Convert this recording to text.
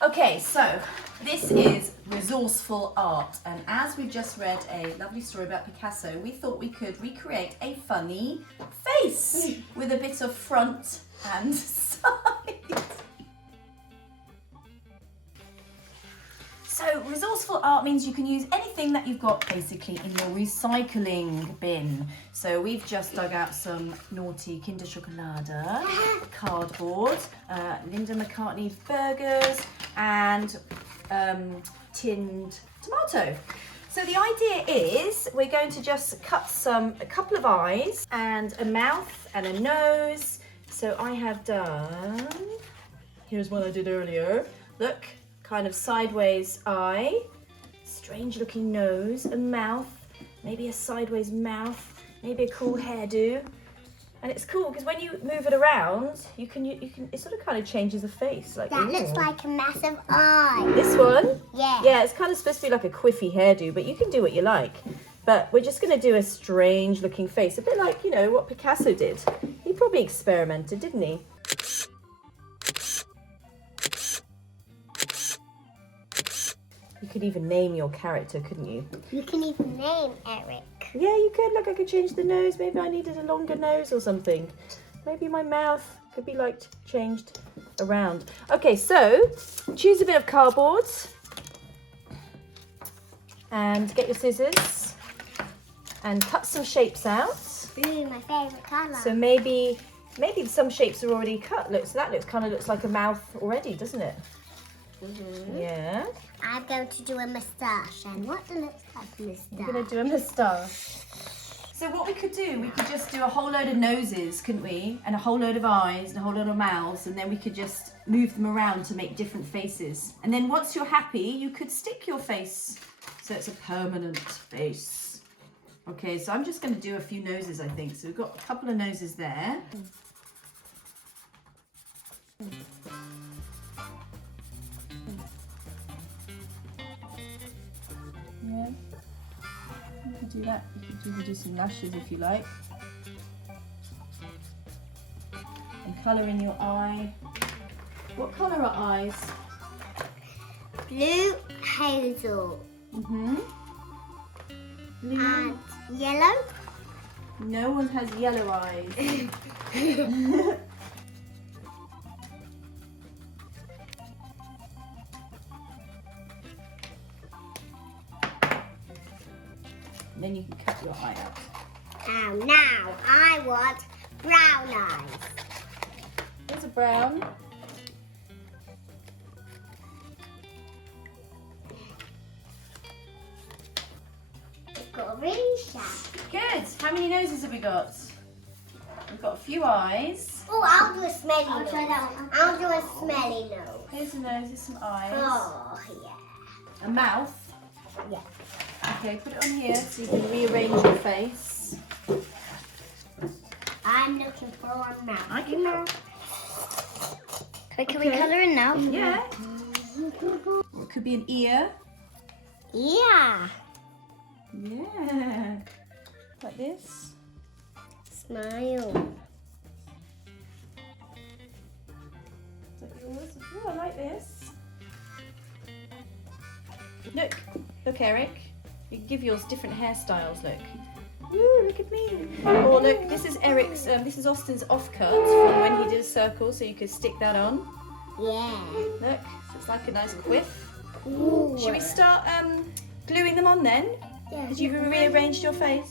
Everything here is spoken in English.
Okay, so this is resourceful art, and as we've just read a lovely story about Picasso, we thought we could recreate a funny face with a bit of front and side. So resourceful art means you can use anything that you've got basically in your recycling bin. So we've just dug out some naughty Kinder Chocolada, cardboard, Linda McCartney burgers, and tinned tomato. So the idea is we're going to just cut a couple of eyes and a mouth and a nose. So I have done, here's one I did earlier. Look, kind of sideways eye, strange looking nose, a mouth, maybe a sideways mouth, maybe a cool hairdo. And it's cool because when you move it around, you can it sort of kind of changes the face. Like, that looks like a massive eye. This one? Yeah. Yeah, it's kind of supposed to be like a quiffy hairdo, but you can do what you like. But we're just going to do a strange looking face, a bit like, you know, what Picasso did. He probably experimented, didn't he? You could even name your character, couldn't you? You can even name Eric. Yeah, you could. Look, I could change the nose. Maybe I needed a longer nose or something. Maybe my mouth could be like changed around. Okay, so choose a bit of cardboard and get your scissors and cut some shapes out. Ooh, my favourite colour. So maybe some shapes are already cut. Look, so that kind of looks like a mouth already, doesn't it? Mm-hmm. Yeah. I'm going to do a moustache, and what looks like a moustache? You're going to do a moustache. So what we could do, we could just do a whole load of noses, couldn't we? And a whole load of eyes and a whole load of mouths, and then we could just move them around to make different faces. And then once you're happy, you could stick your face so it's a permanent face. Okay, so I'm just going to do a few noses, I think. So we've got a couple of noses there. Yeah, you can do that. You can even do some lashes if you like. And colour in your eye. What colour are eyes? Blue, hazel. Mm-hmm. Blue. And yellow. No one has yellow eyes. And then you can cut your eye out. And now I want brown eyes. There's a brown. It's got a really sharp. Good. How many noses have we got? We've got a few eyes. Oh, I'll do a smelly nose. I'll do a smelly nose. Here's a nose, here's some eyes. Oh, yeah. A mouth. Yeah. Okay, put it on here so you can rearrange your face. I'm looking for a mouth. I can now. Can we colour in now? Yeah. Or it could be an ear. Yeah. Yeah. Like this. Smile. Is that yours? Oh, I like this. Look, Eric. You can give yours different hairstyles. Look. Woo! Look at me. Oh, look. This is Eric's. This is Austin's offcut from when he did a circle, so you could stick that on. Yeah. Look, so it's like a nice quiff. Ooh. Should we start gluing them on then? Yeah. Because you've rearranged your face.